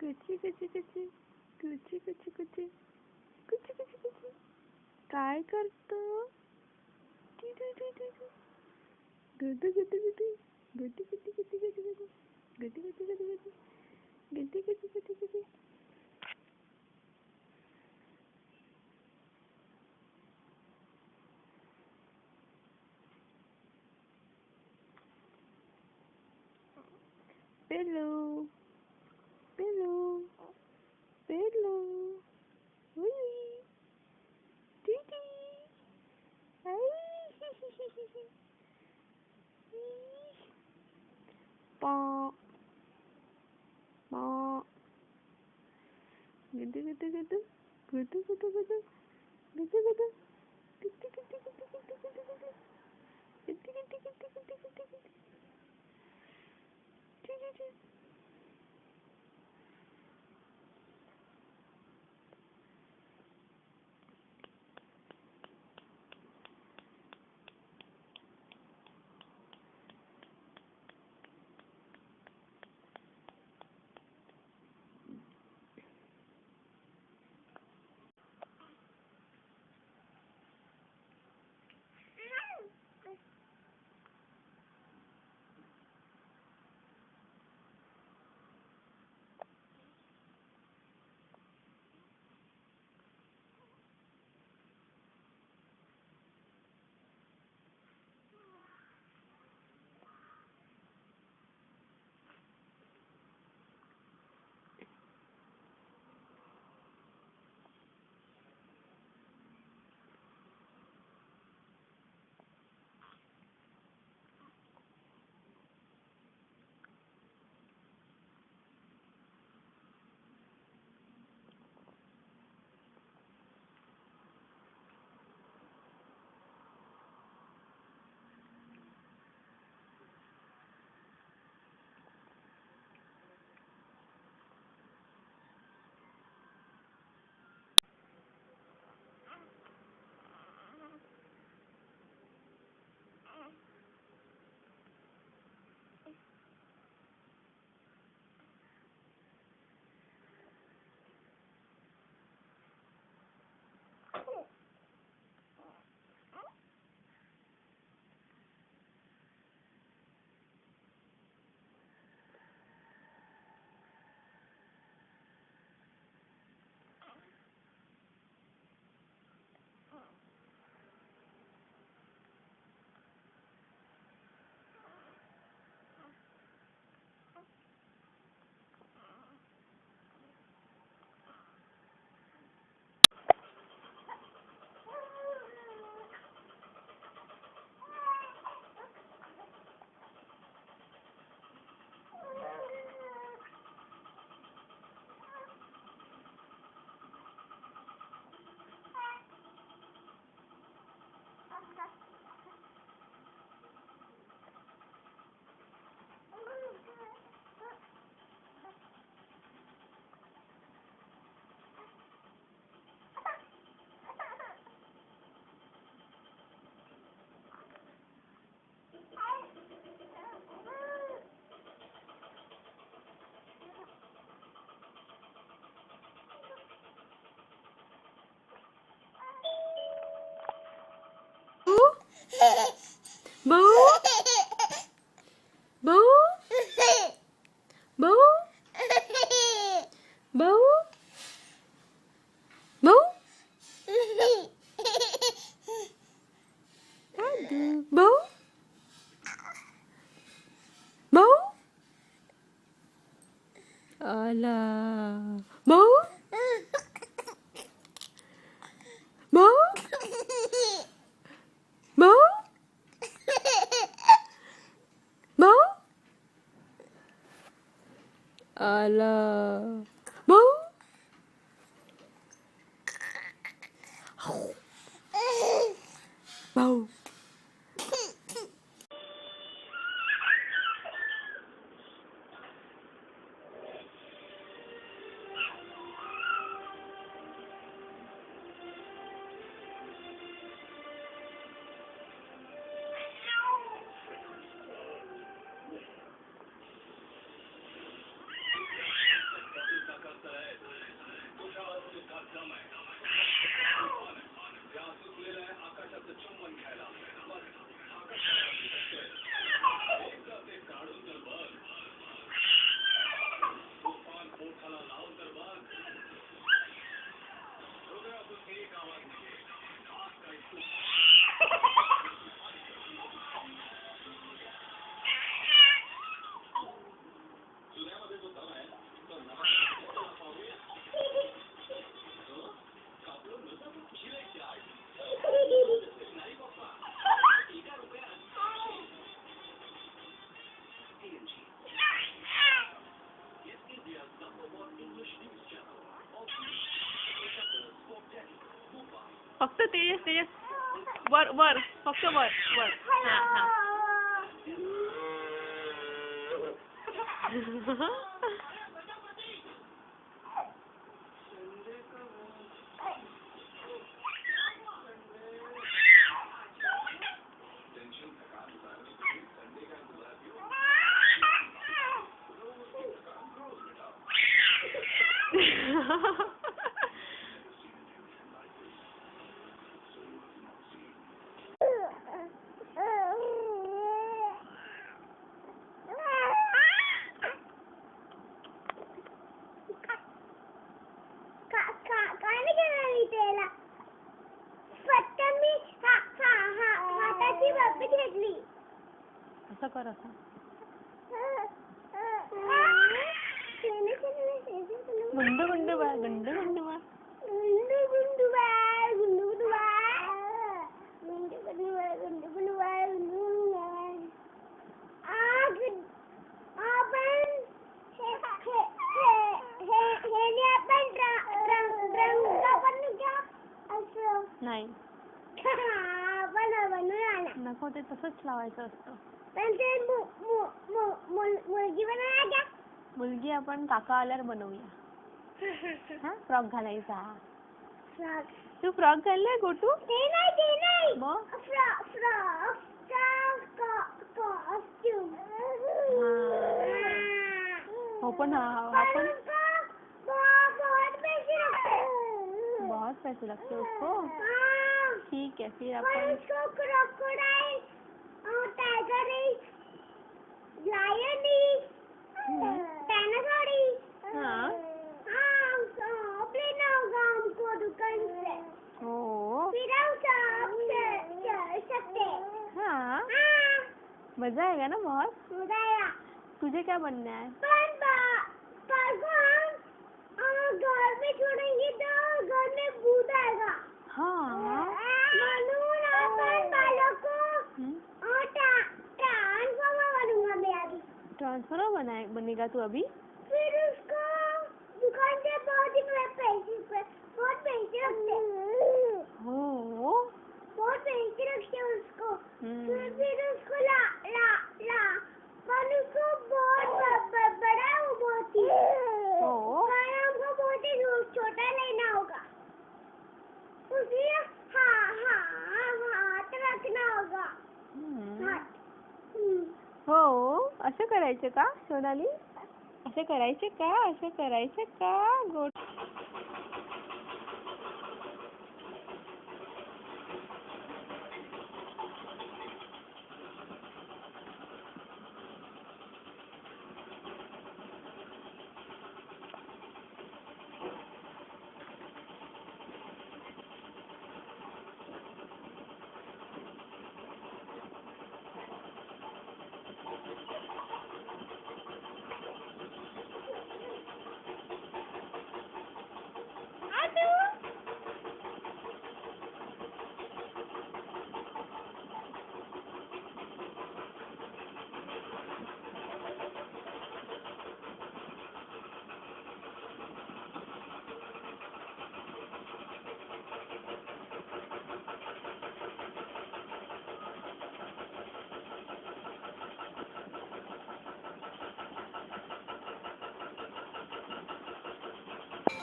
कुची कुची कुची कुची कुची कुची कुची कुची कुची काय करतो? Guddu Guddu Guddu Guddu Guddu Guddu Guddu Guddu Guddu Guddu Guddu Guddu Guddu Guddu Guddu Pillow, pillow, pillow, wee, titi, ay, paw, paw, gudu gudu gudu, gudu gudu gudu, gudu gudu, gudu gudu gudu gudu gudu gudu, gudu gudu gudu gudu gudu gudu, gudu. Boo, boo, boo, boo, boo, boo, boo, alah, boo, boo, boo, boo, alah, boo. Bau. फक्त तेजस तेजस वर वर फक्त वर वर हा हा असं कर असं गुंडू गुंडू बा गुंडू गुंडू बा गुंडू गुंडू बा गुंडू गुंडू बा गुंडू गुंडू बा गुंडू गुंडू बा नाही नको ते तसंच लावायचं असतं. मुलगी आपण काका आल्यावर बनवूया. हा फ्रॉक घालायचा. तू फ्रॉक घाललाय गोटू? मग हो पण आपण बहुत पैसे लगते उसको. ठीक है फिर अपन क्रोकोडाइल और टाइगर लायन डायनासोर हाँ लेना होगा हमको दुकान से. ओ फिर हम सकते. हाँ मजा आएगा ना बहुत. मजा आएगा. तुझे क्या बनना है? पर को हम घर में छोड़ेंगे तो घर में भूत आएगा. हाँ ट्रांसफर बनेगा तू अभी. फिर उसको दुकान से बहुत पैसे रखते. हो बहुत पैसे रखते उसको. फिर उसको ला पर उसको बहुत बड़ा वो बहुत ही हमको बहुत ही छोटा लेना होगा. उसमें हाथ रखना होगा. हो असं करायचं का सोनाली? असं करायचं का गोट.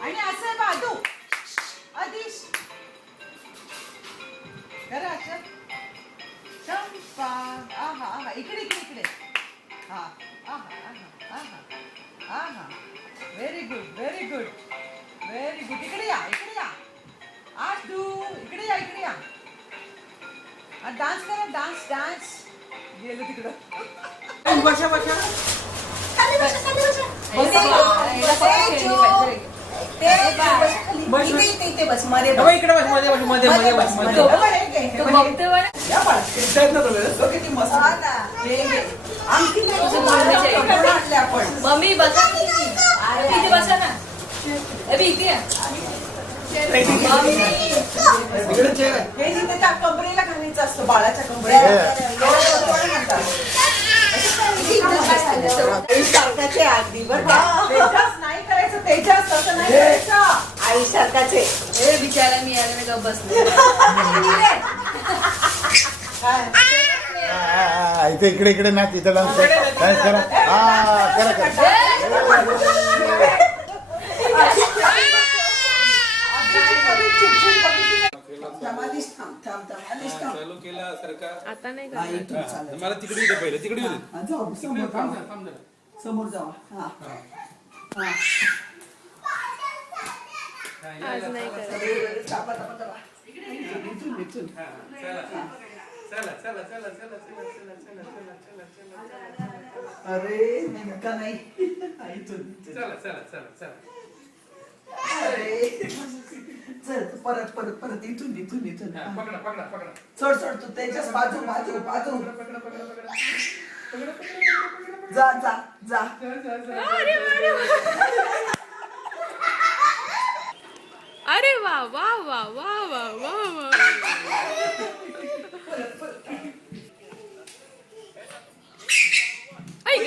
आणि असं बाजू आदिश करा असं चंपा. आहा आहा इकडे हा आहा आहा आहा आहा. Very good very good. इकडे या, इकडे या. आशू इकडे या, इकडे या. डान्स करा, डान्स डान्स. गेलं तिकडं. बसा बसा. इथे बस मध्ये इकडे बस, मध्ये बस, मध्ये मध्ये बस, मध्ये. किती मस्त. मम्मी बसा इथे बसा ना. अरे इथे या. इकडे चेअर आहे. हे जिथे त्या कमरेला घालायचं असतं बाळाच्या कमरेला. सारखाचे अगदी बरं का. तेजास नाही करायचं, तेजास तसं नाही करायचं. आई सारखाचे. ए बिचारा मी यायला मी गप्प बसले. इथे इकडे इकडे ना तिथे डान्स करा. हा करा करा. चालू केला सरकार. आता नाही हा, करणार. इथून चालेल. मला तिकडे येते पहिले, तिकडे येते. हा, जाऊ समोर थांब जाऊ. जरा, थांब जरा. समोर जाऊ. हा हा. आज नाही करणार. चापा, चापा, चापा. इथून इथून. हा, चला चला चला चला चला चला चला चला चला चला चला चला. अरे नेमका नाही. हा, इथून चला चला चला चला. अरे चल परत परत परत इथून इथून इथून. हा, पकडा पकडा पकडा. सोड सोड तू त्याच्याच बाजू बाजू बाजू. पकडा पकडा पकडा. जा जा जा. अरे वा वा वा वा वा वा वा. ऐ ग.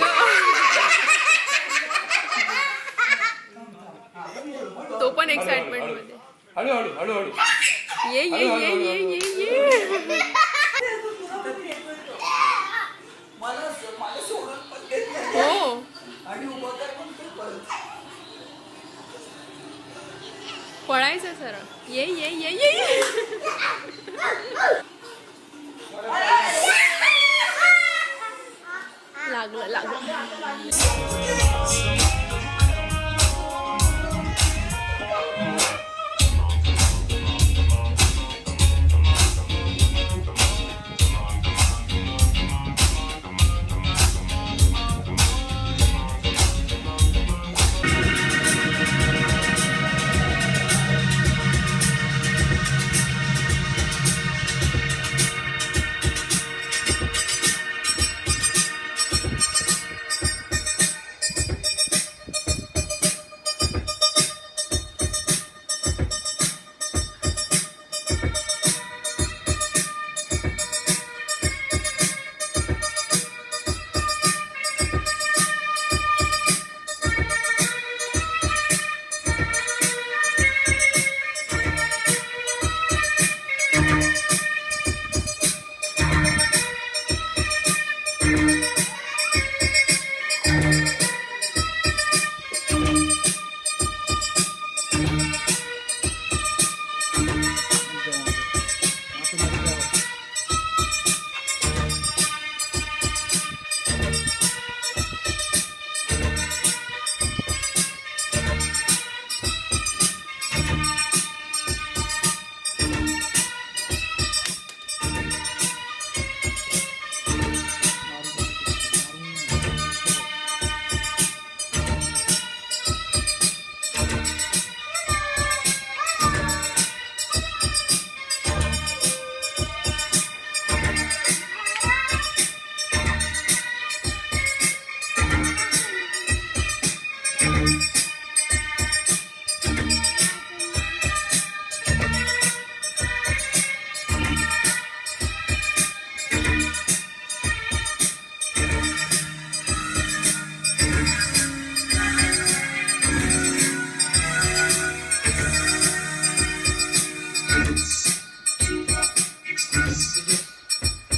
तो पण एक्साइटमेंट मध्ये. हळू हळू हळू हळू. ये ये ये ये ये ये. मला मला सोडून पण देत नाही. हो. आणि उभं कर म्हणतो परत. पळायचं सरळ. ये ये ये ये ये. लागलं लागलं.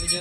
विजय.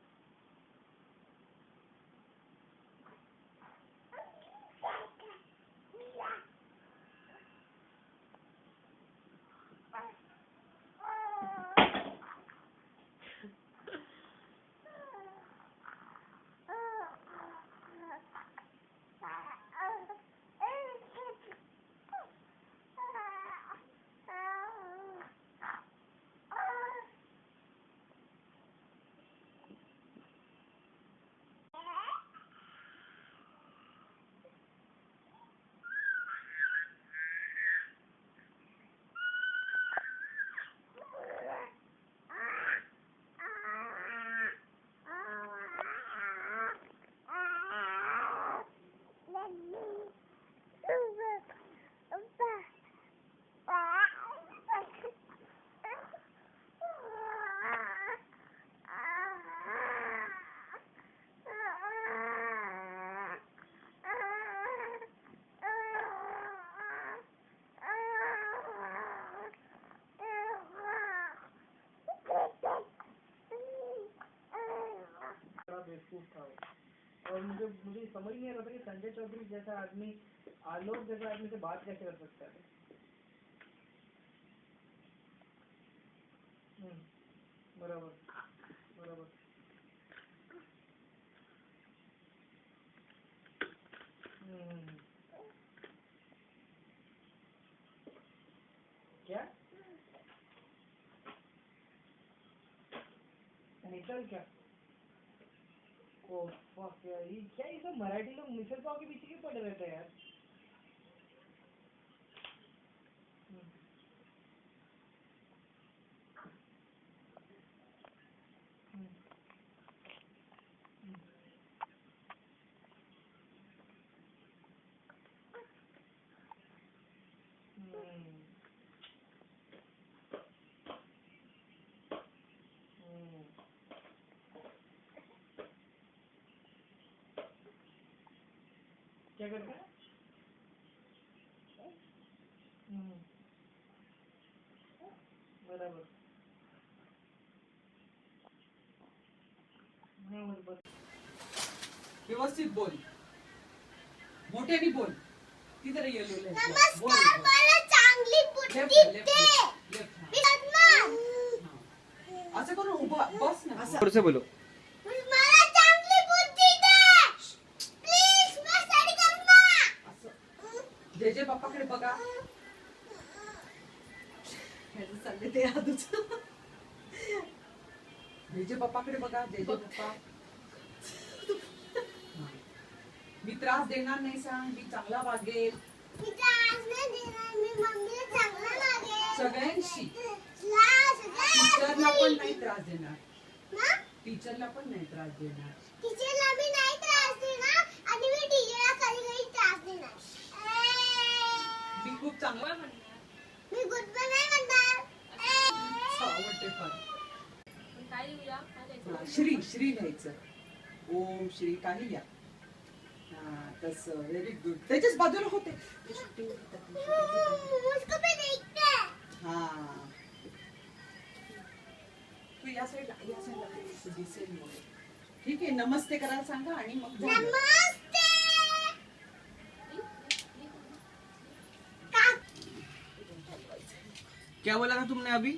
और मुझे मुझे समझ नहीं आ रहा था कि संजय चौधरी जैसा आदमी, आलोक जैसा आदमी से बात कैसे कर सकता है। बराबर बराबर। क्या निकल क्या? ओ फक यार, ये क्या, ये सब मराठी लोग मिसल पाव के पीछे क्यों पड़े रहते हैं यार? क्या करते हैं? बराबर। व्यवस्थित बोल, मोठ्याने बोल. तिथे येलो नमस्कार, मला चांगली बुद्धी दे. असं करून उभा बस ना. असं बोलो. मला चांगली बुद्धी दे. प्लीज मैं स्टडी करूंगा. जे पप्पाकडे बघा. ह्याचं चालले ते आधूच. जे पप्पाकडे बघा. जे पप्पा. मी त्रास देणार नाही, सांग. मी चांगला वागेल. मी त्रास नाही देणार, मी मम्मीला चांगला वागेल. सगळ्यांशी. टीचरला पण नाही त्रास देणार. ना? टीचरला पण नाही त्रास देणार. टीचरला मी नाही त्रास देणार आणि मी टीचरला कधी त्रास देणार. मी खूप चांगला मी गुड पण नाही म्हणणार. आवडते फार. काय लिहूया? काय लिहायचं? श्री श्री लिहायचं. ओम श्री काही लिहा. हा तसं. Very good. त्याच्याच बाजूला होते. मुझको भी देखते हैं. हा तू या साईडला दिसेल म्हणून. ठीक आहे. नमस्ते करायला सांगा आणि मग झालं. नमस्ते. क्या बोला था तुमने अभी?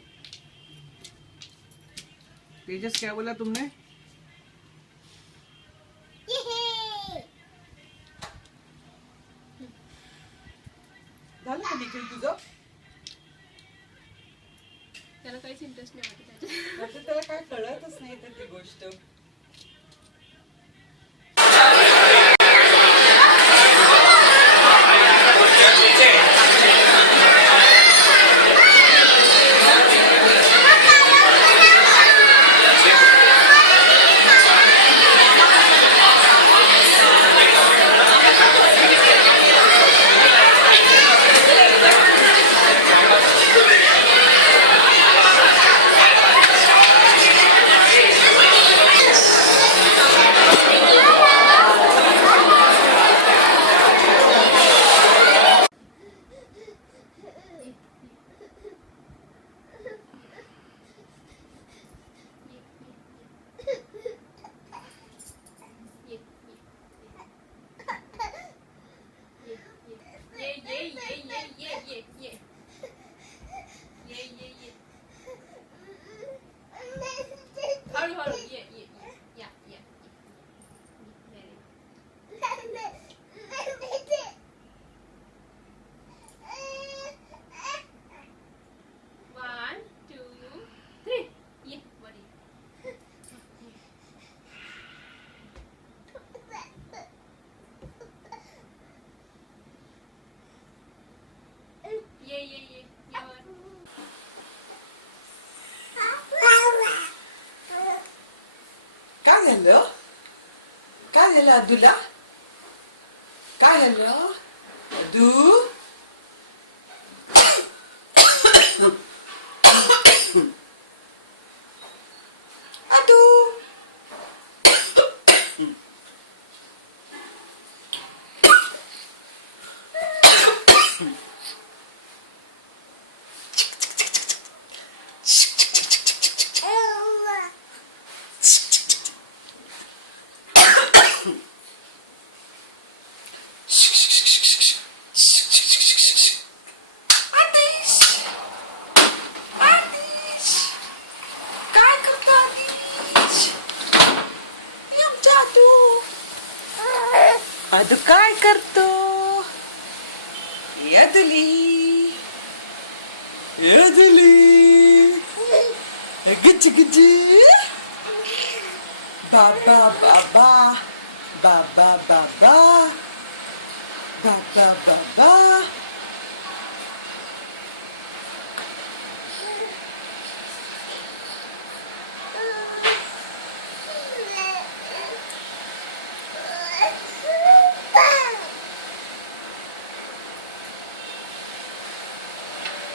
तेजस क्या बोला तुमने? झालं का निखिल तुझं? त्याला काहीच इंटरेस्ट नाही वाटत त्याच्यात. म्हणजे त्याला काय कळतच नाही तर ती गोष्ट. हळूहळू ये ये या या. One, two, three. ये बड़ी. ये वर. काय झालं? काय झालं अदूला? काय झालं अदू? अदू आदू काय करतो? यादुली गिच्ची गिच्ची बाबा बाबा बाबा बाबा बाबा बाबा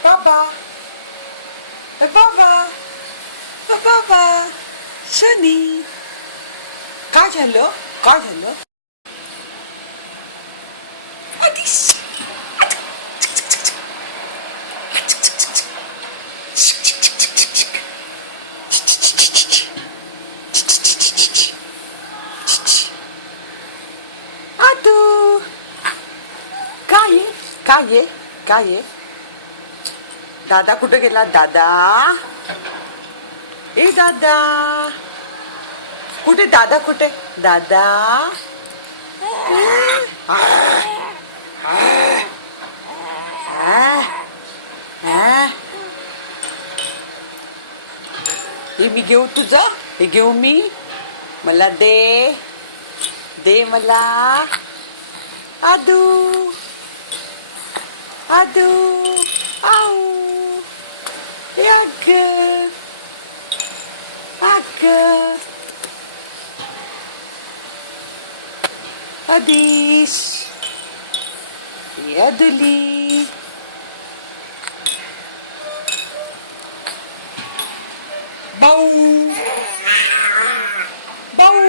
बाबा बाबा बाबा शनी काय झालं काय झालं आदिश आदू काय काय काय दादा कुठे गेला दादा ए दादा कुठे दादा कुठे दादा हे मी घेऊ तुझं हे घेऊ मी मला दे दे मला आदू आदू आऊ अग अग आदिश यादुली बाऊ बाऊ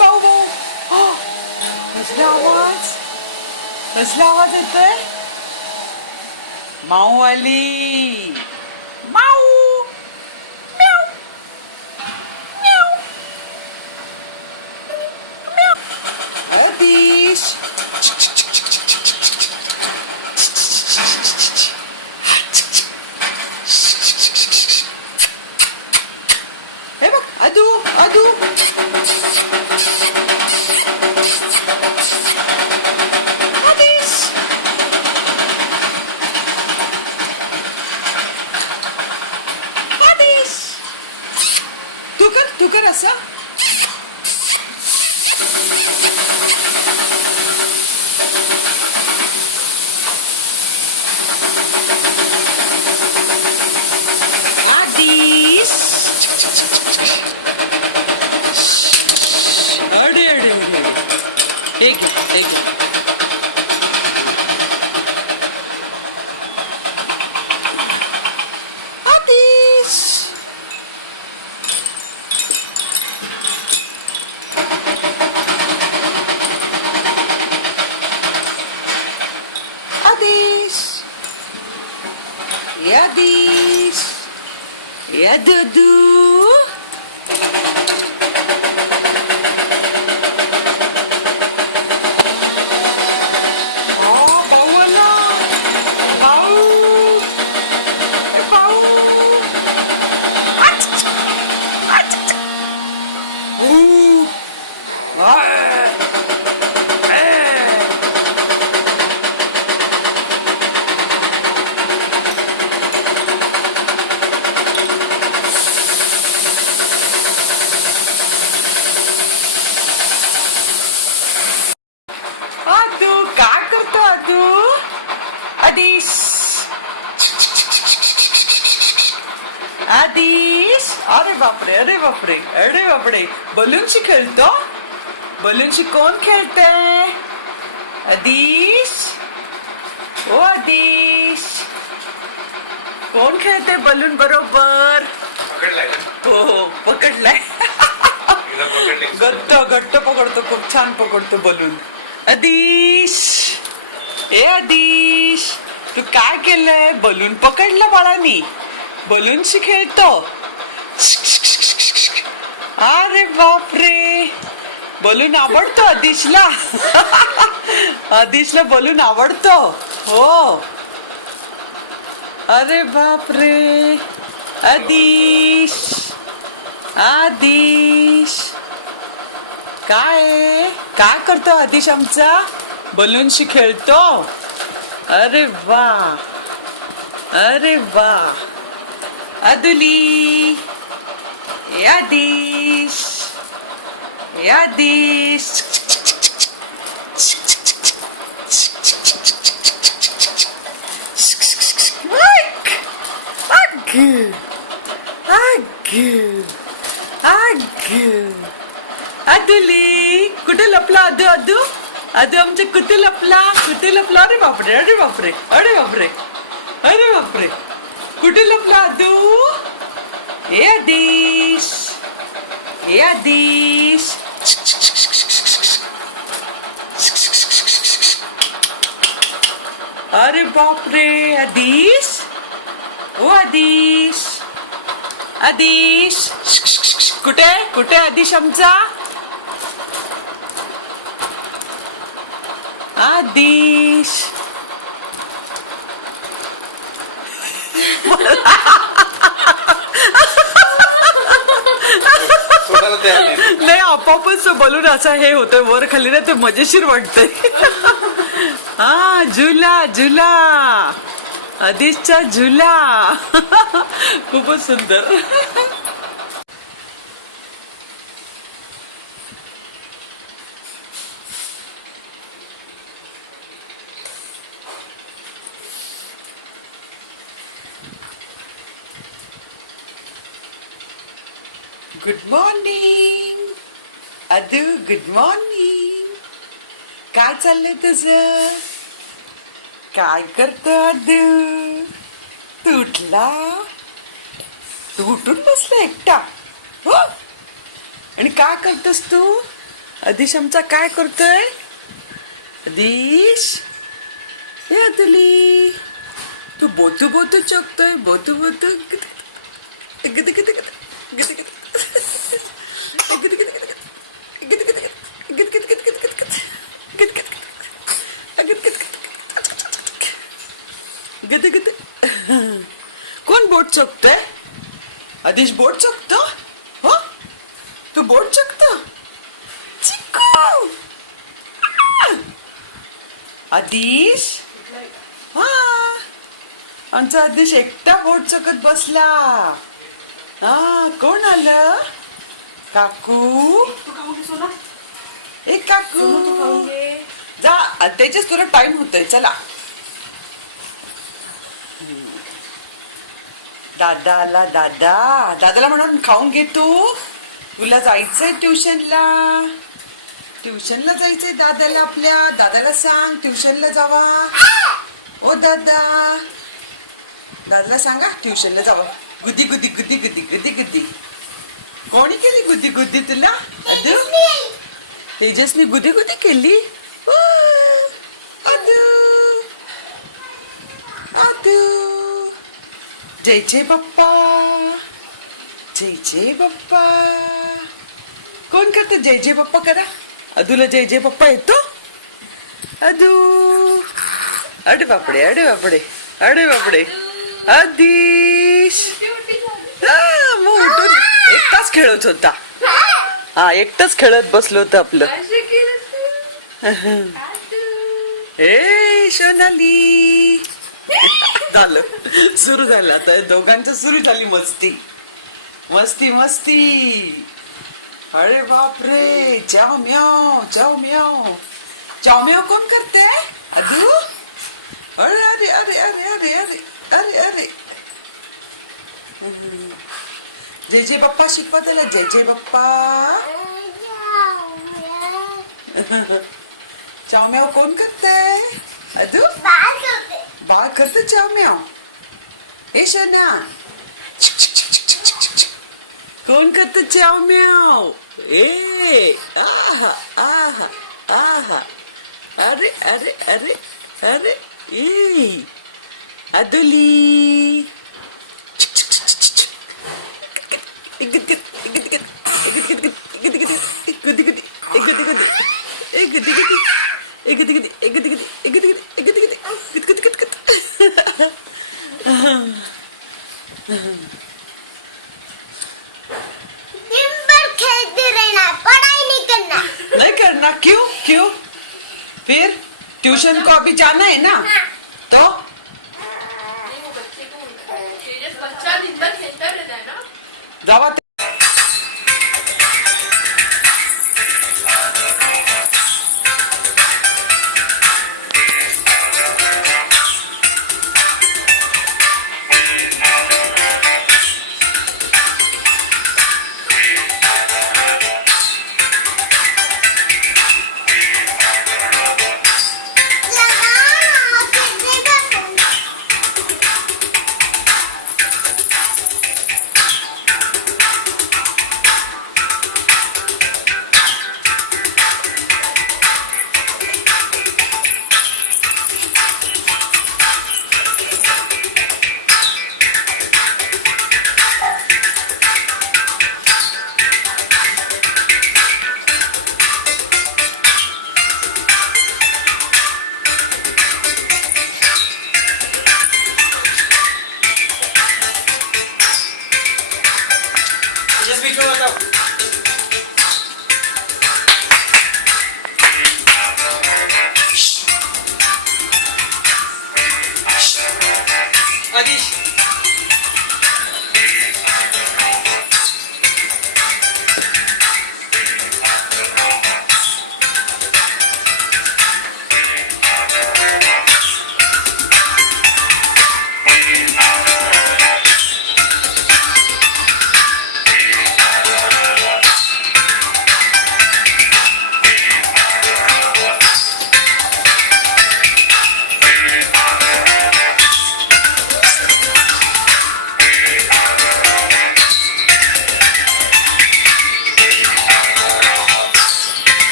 बाऊ बाऊ कसला आवाज येतोय माऊ आली माऊ म्याऊ म्याऊ म्याऊ आदिश हे बघ आदू आदू आदिश आदिश तू कर असं आदिश अडे अडे अडे एक आदिश आदिश यादिश यादू आदू काय करतो आदू आदिश आदिश अरे बापरे अरे बापरे अरे बापरे बलूनशी खेळतो बलूनशी कोण खेळते आदिश ओ आदिश कोण खेळते बलून बरोबर पकडलाय हो पकडलाय हिला पकडले घट्ट पकडतो खूप छान पकडतो बलून आदिश ए आदिश तू काय केलंय बलून पकडलं बाळानी बलूनशी खेळतो अरे बापरे बलून आवडतो आदिशला आदिशला बलून आवडतो हो अरे बापरे आदिश आदिश काय करतो आदिश आमचा? बलूनशी खेळतो. अरे वा, अरे वा. अदुली, आदिश, आदिश. अदुली कुठे लपला? अदू अदू अदू आमच्या कुठे लपला? कुठे लपला? अरे बापरे, अरे बापरे, अरे बापरे, अरे बापरे. कुठे लपला अदू? ए आदिश, ए आदिश. अरे बापरे, आदिश. ओ आदिश, आदिश. कुठे कुठे आदिश आमचा? आदिश. सोडायला तयार नाही. नाही, आपोआपच बलून असं हे होतंय वर खाली ना, ते मजेशीर वाटतंय. हा, झुला झुला, आदिशचा झुला. खूपच सुंदर. Good morning Adu, good morning. काय चाललंय तुझं? काय करतो अदू? तू उठला? तू उठून बसला एकटा? हो. आणि काय करतोस तू? आदिश आमचा काय करतोय? आदिश, हे अदुली, तू बोतू बोतू चोखतोय. बोतू बोतू. कोण बोट चोखतोय? आदिश बोट चोखतो? हो, तू बोट चोखतो? चिकू. आदिश, हा, आमचा आदिश एकटा बोट चोखत बसला. हा, कोण आलं? काकू. ए काकू, जा, त्याच्याच तुला टाइम होतोय. चला, दादा आला. दादाला म्हणून खाऊन घे. तुला जायचंय ट्युशनला. ट्युशनला जायचंय दादाला. आपल्या दादाला सांग ट्युशनला जावा. ओ दादाला सांगा ट्युशनला जावा. गुदी गुदी गुदी गुदी गुदी गुदी. कोणी केली गुदी गुदी तुला? अदू, तेजसनी गुदी गुदी केली. अदू, अदू. जय जय बाप्पा, जय जय बाप्पा. कोण करत जय जय बाप्पा? करा. अदूला जय जय बाप्पा येतो? अदू, अरे बापडे, अरे बापडे, अरे बापडे. आदिश, मग उठून एक तास खेळत होता. हा, एकटाच खेळत बसलो होतं आपलं. ए सोनाली. झालं, सुरू झालं आता. दोघांचं सुरू झाली मस्ती मस्ती मस्ती. अरे बापरे, चाव म्याव, चाव म्याव. चाव म्याव कोण करते? अदू. अरे अरे अरे अरे अरे अरे अरे अरे. जय जय बाप्पा शिकवा त्याला. जय जय बाप्पा. चाव म्याव कोण करते? अदू. बाळ करते चाव म्याव. ए शना, कोण करते चाव म्याव? ए, आहा आहा आहा. अरे अरे अरे अरे. ए अदुली. दिन भर खेलते रहना, पढ़ाई नहीं करना. करना? क्यों क्यों? फिर ट्यूशन को अभी जाना है ना, तो नहीं, वो बच्चे को तेजस बच्चा दिन भर खेलता रहता है ना। जावा.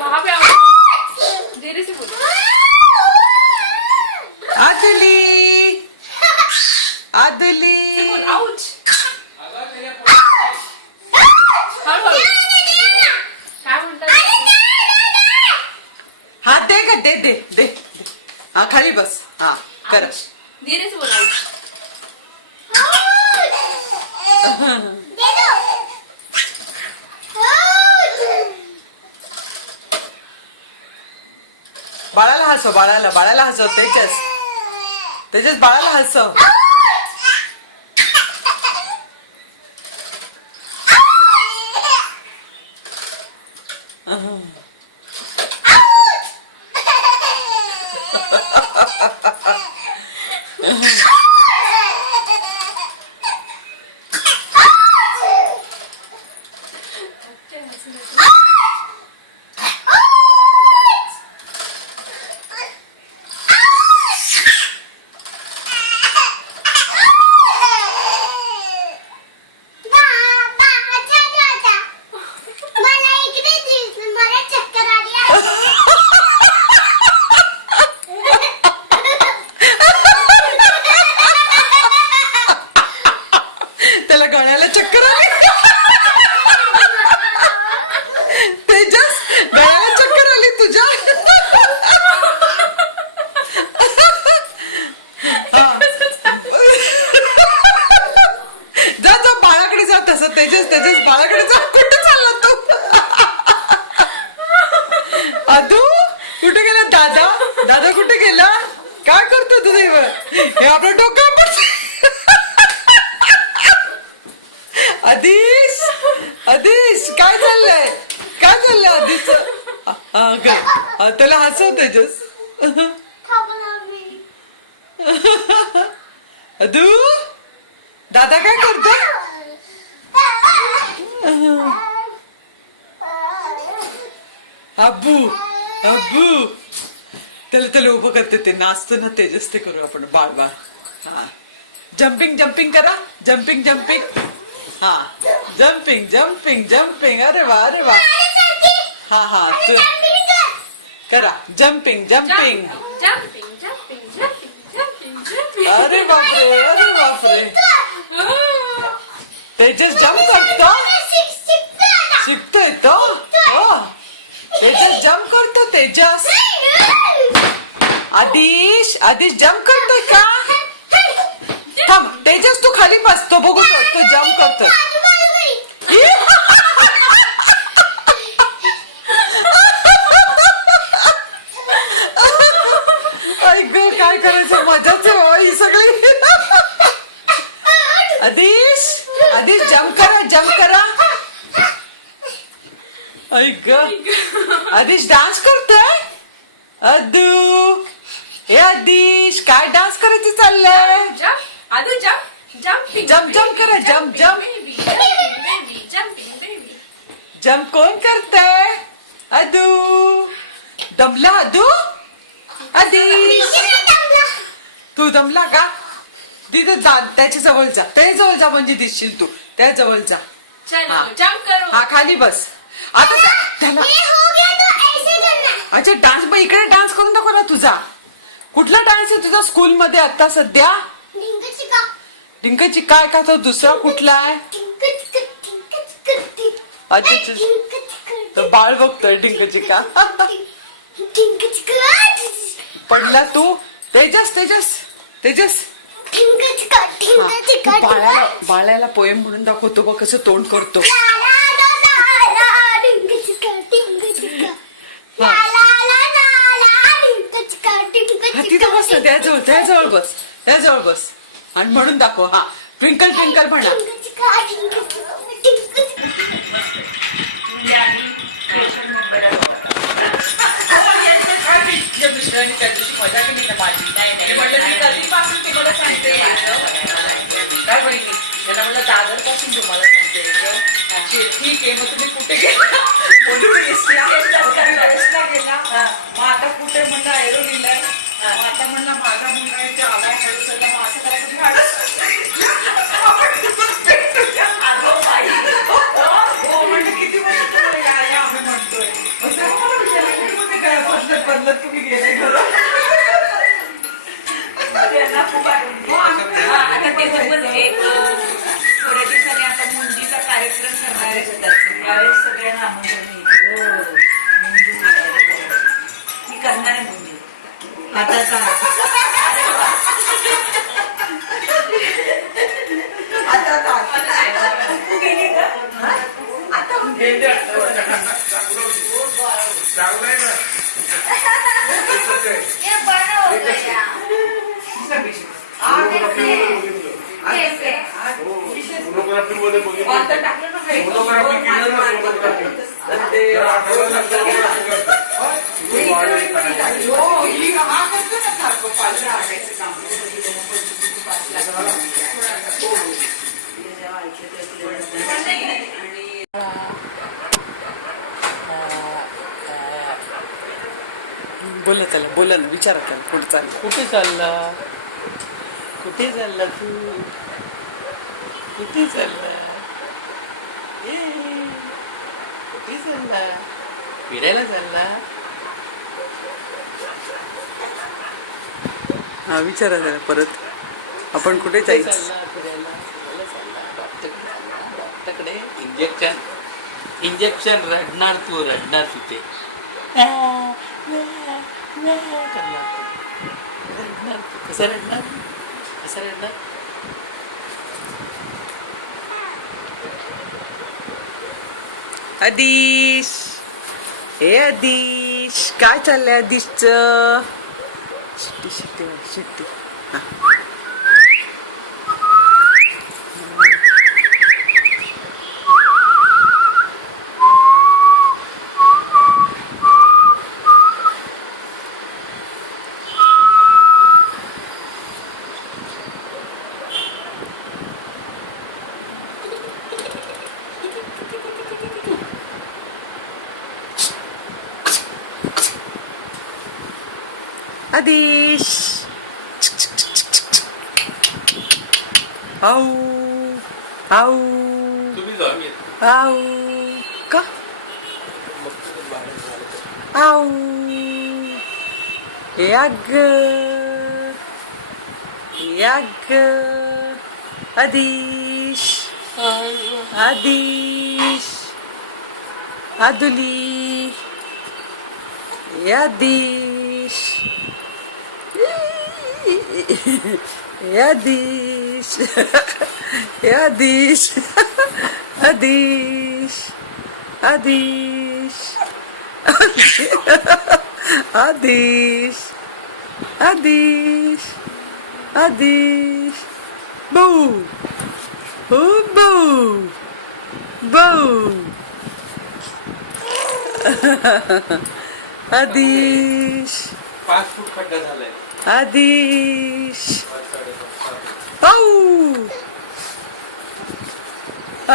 वहाँ पे आओ, धीरे से बोलो। आदुली आदुली आउच। हळूहळू. काय म्हणतात? हात दे का? दे दे दे. हा खाली बस. हा कर. धीरे से बोलो आउच. बाळाला हसव, बाळाला हसव. तेजस बाळाला हसव. त्याला गळ्याला चक्कर आली. तेजस गळ्याला चक्कर आली तुझ्या. जा जा बाळाकडे जा. तसं तेजस बाळाकडे जा. कुठे चालला तू? अदू कुठे गेला? दादा कुठे गेला? काय करतो तुझे? हे आपलं डोकं पडत. आदिश काय चाललंय? आदिश त्याला हसव तेजस. अदू दादा काय करतो? अब्बू त्याला उभं करते ते नाचतं ना तेजस ते करू आपण बाळ बाळ हा जम्पिंग जम्पिंग करा जम्पिंग जम्पिंग हा जम्पिंग जम्पिंग जम्पिंग अरे वा हा हा तू करा jumping jumping Jumping, jumping, jumping, jumping, jumping. अरे बापरे तेजस जम्प करतो शिकतोय तो हो तेजस जम्प करतो तेजस आदिश जम्प करतोय का थांब तेजस तू खाली बसतो बघू तो जम्प करतोय ऐक काय करायचं मजाच आहे हो ही सगळी आदिश जम्प करा ऐक आदिश डान्स करतोय अदू हे आदिश काय डान्स करायचं चाललंय Jump. Adu jump. Jumping. Jump, jump करा, jump, jump. Baby, jumping, baby, jumping, baby. Jump कोण करतंय अदू दमला अदू आदिश तू दमला का तिथे जा त्याच्या जवळ जा म्हणजे दिसशील तू त्या जवळ जा चलो हाँ. jump करो. हा खाली बस आता त्याला अच्छा डान्स मग इकडे डान्स करून दाखव ना तुझा कुठला डान्स आहे तुझा स्कूल मध्ये आता सध्या डिंकची काय का तो दुसरा कुठला आहे अच्छा तो बाळ बघतोय डिंकची का पडला तू तेजस बाळाला पोएम म्हणून दाखवतो बघ कसं तोंड करतो तिथं बस ना त्याजवळ बस आणि म्हणून दाखव हा ट्विंकल ट्विंकल म्हणा मिस्टरांनी त्या दिवशी मजा केली ना माझी म्हटलं मी कधीपासून तुम्हाला सांगते काय बहिणी त्याला म्हटलं दादर पासून तुम्हाला सांगते ठीक आहे मग तुम्ही कुठे गेला गेला मग आता कुठे म्हणलं एरो लिहिलाय मग आता म्हणलं माझा मुलगा आहे ते आलाय हॅडसरला मग असं करायचं म्हणलं किती वर्ष आम्ही म्हणतोय बदलत तुम्ही गेले घरात त्यांना खूप आता ते पण एक थोड्या दिवसांनी आता मुंजीचा कार्यक्रम करणार आहे त्यावेळेस सगळ्यांना आमंत्रण मी करणार आहे मुंजी आता तू गेली का आता बोला ना विचारा त्याला कुठे चाललं कुठे चालला तू कुठे चालला कुठे चालला फिरायला चालला हा विचारा त्याला परत आपण कुठे जायचं फिरायला डॉक्टरकडे इंजेक्शन रडणार तिथे कसं रडणार आदिश काय चाललंय आदिशचं शिट्टी हा आऊ आऊ तुम्ही जाऊन येत आऊ का आऊ याग याग आदिश आदिश आदुली यादिश यादिश यादिश आदिश आदिश आदिश आदिश आदिश बू बू बू आदिश 5 फूट खड्डा झालाय आदिश 5-5.5 आऊ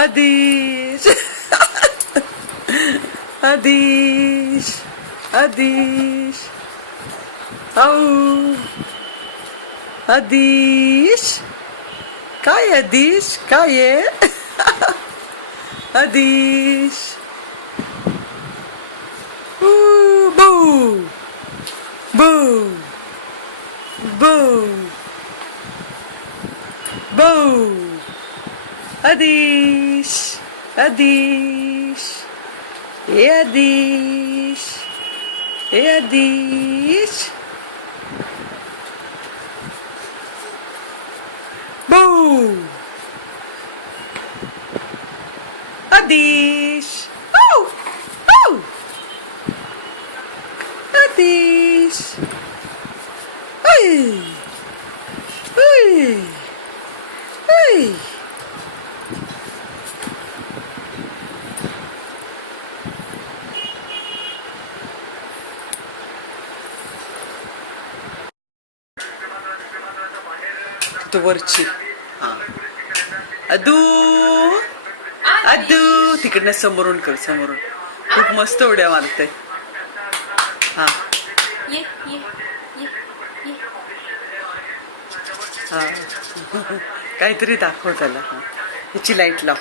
आदिश आदिश आदिश आऊ आदिश काय आदिश काय आहे आदिश बू बू बू बू आदिश आदिश ए आदिश ए आदिश बू आदिश औ औ आदिश ऐ ऐ ऐ तो वरची हा अदू अदू तिकडनं समोरून कर समोरून खूप मस्त उड्या मारते हा ये ये ये ये हा काहीतरी दाखव त्याला हा ह्याची लाईट लाव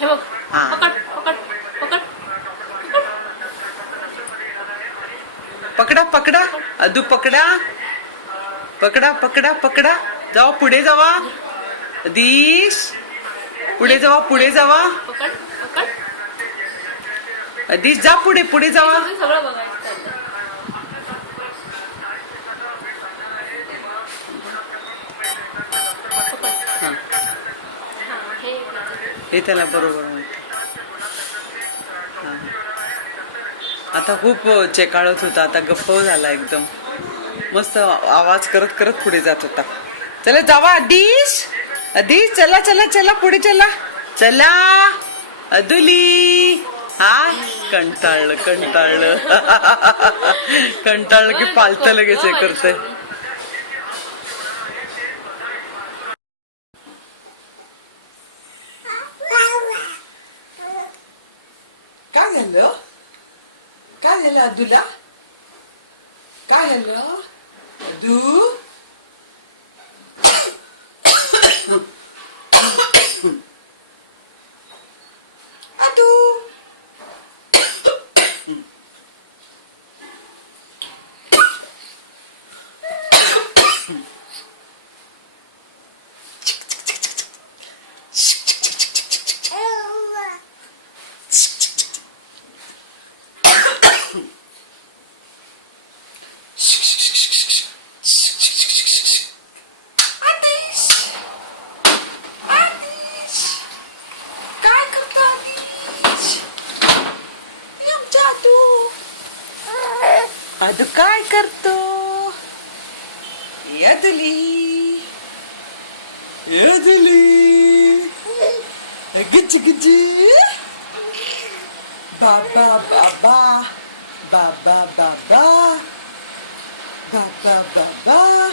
हे बघ हा. पकड पकड पकड पकडा पकडा अदू पकडा पकडा पकडा पकडा जावा पुढे जावा अदीश पुढे जावा पकड पकड अदीश जा पुढे पुढे जावा सगळं सगळं बघायचं चाललंय हा. हा हे हे त्याला बरोबर माहिती हा. आता खूप चेकाळत होता आता गप्प झाला एकदम मस्त आवाज करत करत पुढे जात होता चला जावा अदीश अदीश चला चला चला पुढे चला चला अदुली हा कंटाळलं कंटाळलं कंटाळलं की पालतं लगेच हे करतंय काय झालं काय झालं अदूला काय झालं अदू अदू अदू काय करतो यदली यदली गिच गिच बाबा बाबा बाबा बाबा बाबा बाबा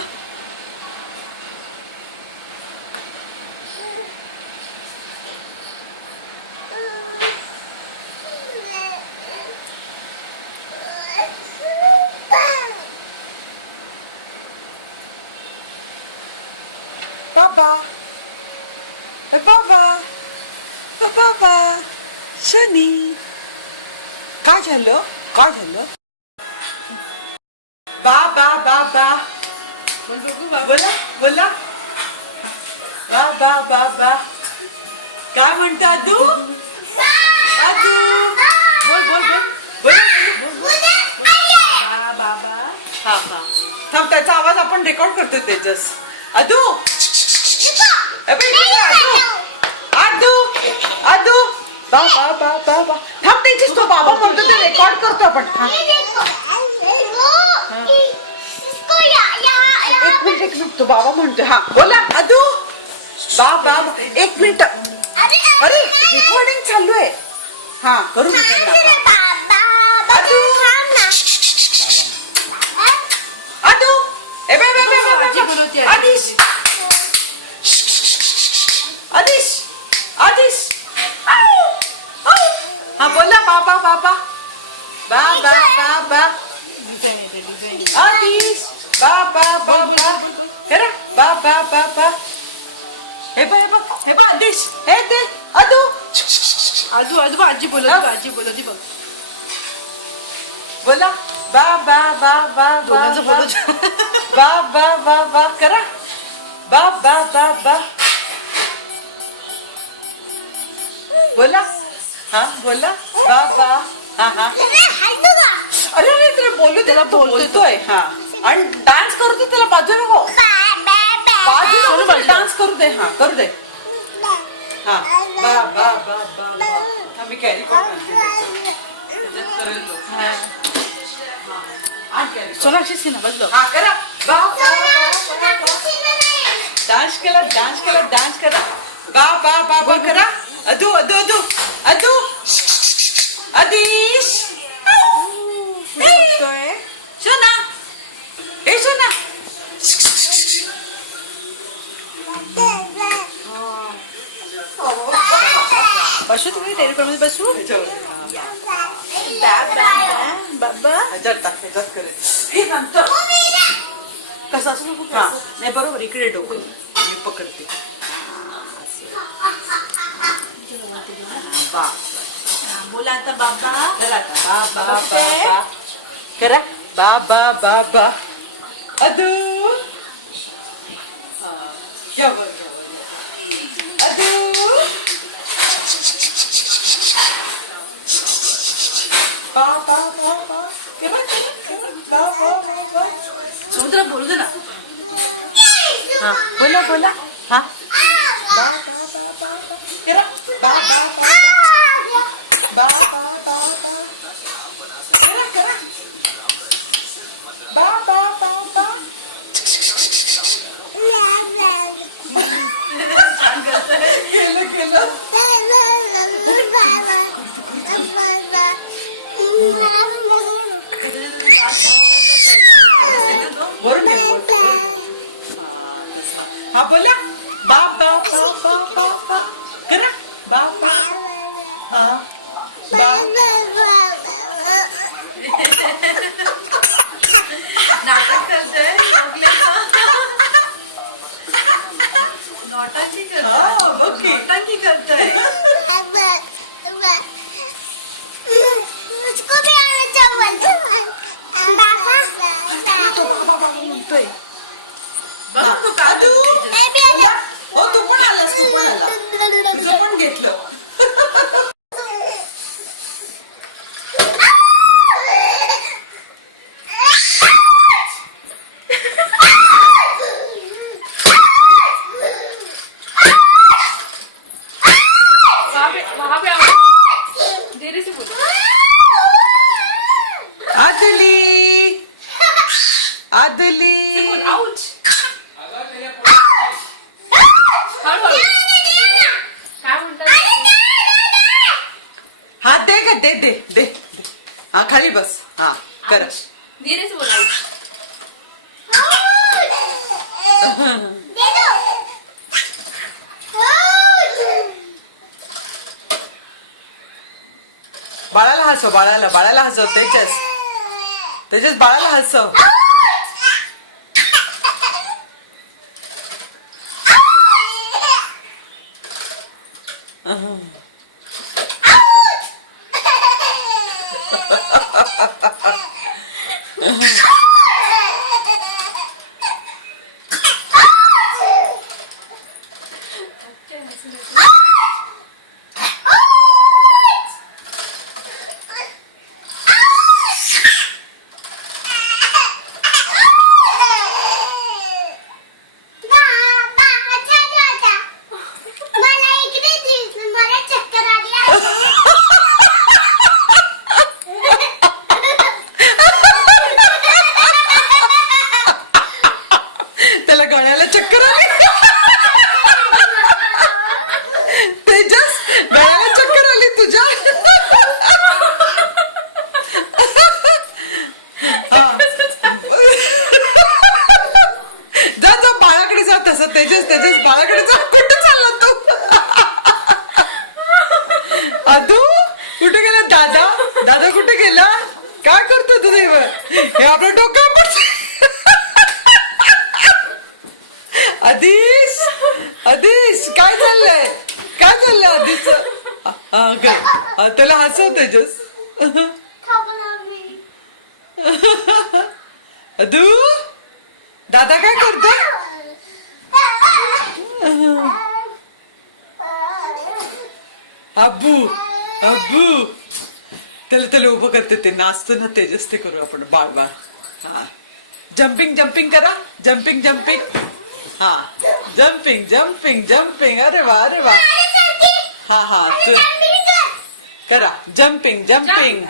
Baba. बाबा बाबा शनी काय झालं काय झालं बाबा बाबा बोला बोला बाबा बाबा काय म्हणतो आदू आदू बोल बोल बोल बाबा हा हा थांब त्याचा आवाज आपण रेकॉर्ड करतो तेजस आदू आदू आदू आदू बाबा बाबा बाबा थांब तेजस तो बाबा म्हणतो ते रेकॉर्ड करतो आपण एक मिनिट तो बाबा म्हणतो हा बोला आदू बाबा एक मिनिट अरे रेकॉर्डिंग चालू आहे हा करू दे आदू आदू ए बे बे बे आदिश आदिश आदिश हा बोला बाबा बाबा बाबा बाबा आदिश बाबा बाबा करा बाबा बाबा हे बघ हे बघ आदिश हे ते आदू आजू आजू आजी बोलत बघ बोला बाबा बाबा दोघांचा बाबा फोटो बाबा बाबा करा बाबा बाबा बोला हा बोला बाबा हा हा अरे अरे तुला बोलू त्याला बोलतोय हा आणि डान्स करू दे त्याला बाजू नको बाजू डान्स करू दे हा करू दे हा बा बा बा बा हा मी कॅरी सोनाक्षी सिन्हा बसलो हा करा डान्स केला डान्स केला डान्स करा बा बा बा बा करा अदू अदू अदू अदू आदिश सोना ए सोना बसू तुम्ही टेरिफोन मध्ये बसू बाबा ह्याच्यात करेल हे नंतर कसं असं हा नाही बरोबर इकडे डोकं मी पकडते बोला आता बाबा करा आता बाबा बाबा करा बाबा बाबा अदू क्या बोल अदू बाबा बाबा बाबा समुद्र बोलू दे ना हा बोला बोला हा करा बाबा बाबा करा करा बाबा बाबा केलं केलं वरून हा बोला बाबा बाबा बाबा करा बाबा हा नाटक करतोय नौटंकी करतोय नौटंकी करतोय बघ तू का हो तू पण आलास तू पण आला तुझं पण घेतलं वहाँ पे आओ देरी से बोलो आदुली आदुली बोल आउट हळूहळू काय म्हणतात हा दे का दे दे दे हा खाली बस हा कर धीरे से बोल आउट बाळाला हसव बाळाला हसव तेजस बाळाला हसव मला इकडे दिसलं, मला चक्कर आली आहे. त्याला गळ्याला चक्कर आली. तेजस गळ्याला चक्कर आली तुझ्या. जा जा बाळाकडे जा. तसं तेजस तेजस बाळाकडे जा. कुठे चालला तू? अदू कुठे गेला? दादा दादा कुठे गेला? काय करतो तू? हे आपलं डोकं आदिश आदिश काय चाललंय? काय चाललंय आदिश? त्याला हसव तेजस. अदू दादा काय करतो? अब्बू अब्बू त्याला उभं करते. ते नाचतो ना तेजस, ते करू आपण बाळ बाळ. हा जम्पिंग जम्पिंग करा. Jumping jumping. हा जम्पिंग जम्पिंग जम्पिंग. अरे वा अरे वा. हा हा तू करा जम्पिंग जम्पिंग.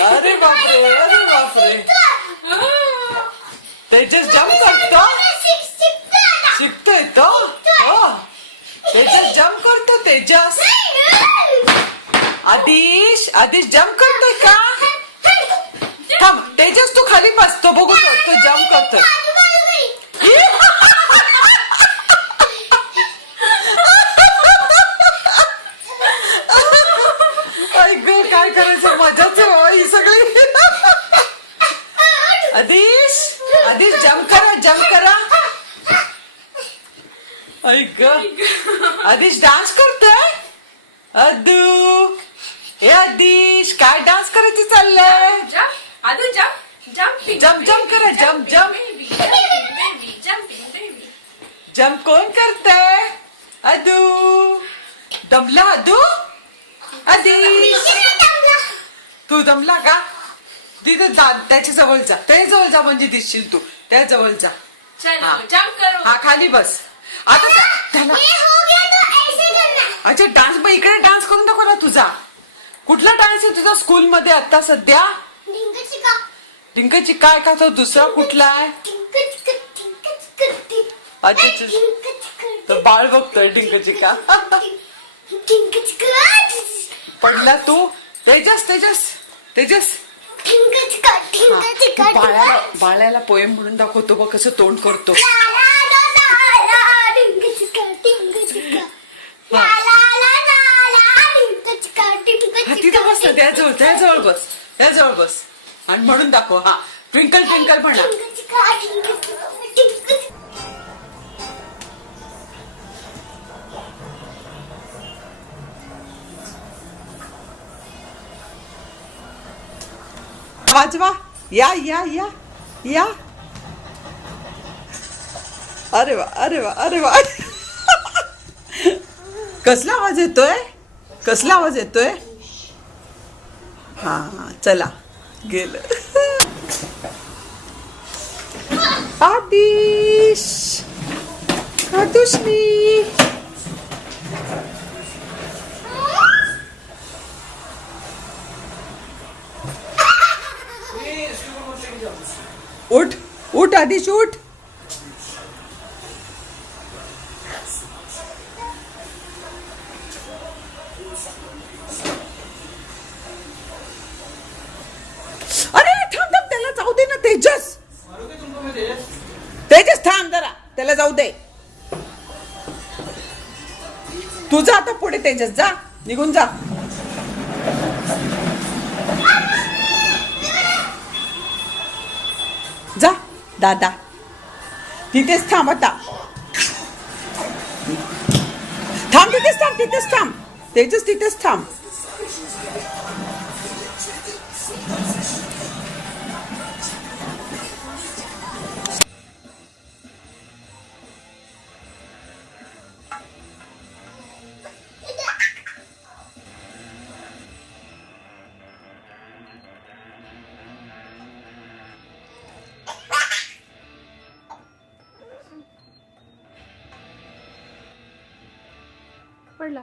अरे बापरे अरे बापरे. तेजस जम्प करतो. शिकतोय तो. हो तेजस जम्प करतो. तेजस आदिश आदिश जम्प करतोय का? थांब तेजस तू खाली बसतो. बघू तो जम्प करतोय. काय करायचं? मजाच आहे ही सगळी. आदिश आदिश जम्प करा जम्प करा. ऐक आदिश डान्स करतोय. अदू हे आदिश काय डान्स करायचं चाललंय? जम्प जम्प करा. जम्प जम्प जम्प कोण करतंय? अदू दमला. अदू आदिश तू दमला का? तिथे जा त्याच्या जवळ जा. त्या जवळ जा म्हणजे दिसशील तू. त्या जवळ जा. हा खाली बस. आता त्याला अच्छा डान्स. मग इकडे डान्स करून दाखव ना तुझा. कुठला डान्स आहे तुझा स्कूल मध्ये आता सध्या? डिंकची काय का? तो दुसरा कुठला आहे? अच्छा तर बाळ बघतोय डिंकची का? पडला तू? तेजस तेजस तेजस बाळाला पोएम म्हणून दाखवतो बघ कसं तोंड करतो. तिथं बस ना त्याजवळ त्याजवळ बस. त्याजवळ बस आणि म्हणून दाखव. हा ट्विंकल ट्विंकल म्हणा. वाजवा. या या या या. अरे वा अरे वा अरे वा. कसला आवाज येतोय? कसला आवाज येतोय? हा चला गेलं. आदिश आदुष्णी उठ उठ आदिश उठ. अरे थांब थांब त्याला जाऊ दे ना. तेजस तेजस थांब जरा. त्याला जाऊ दे. तुझा आता पुढे तेजस जा. निघून जा. जा दादा तिथेच थांब आता. थांब तिथेच थांब तिथेच थांब. पडला.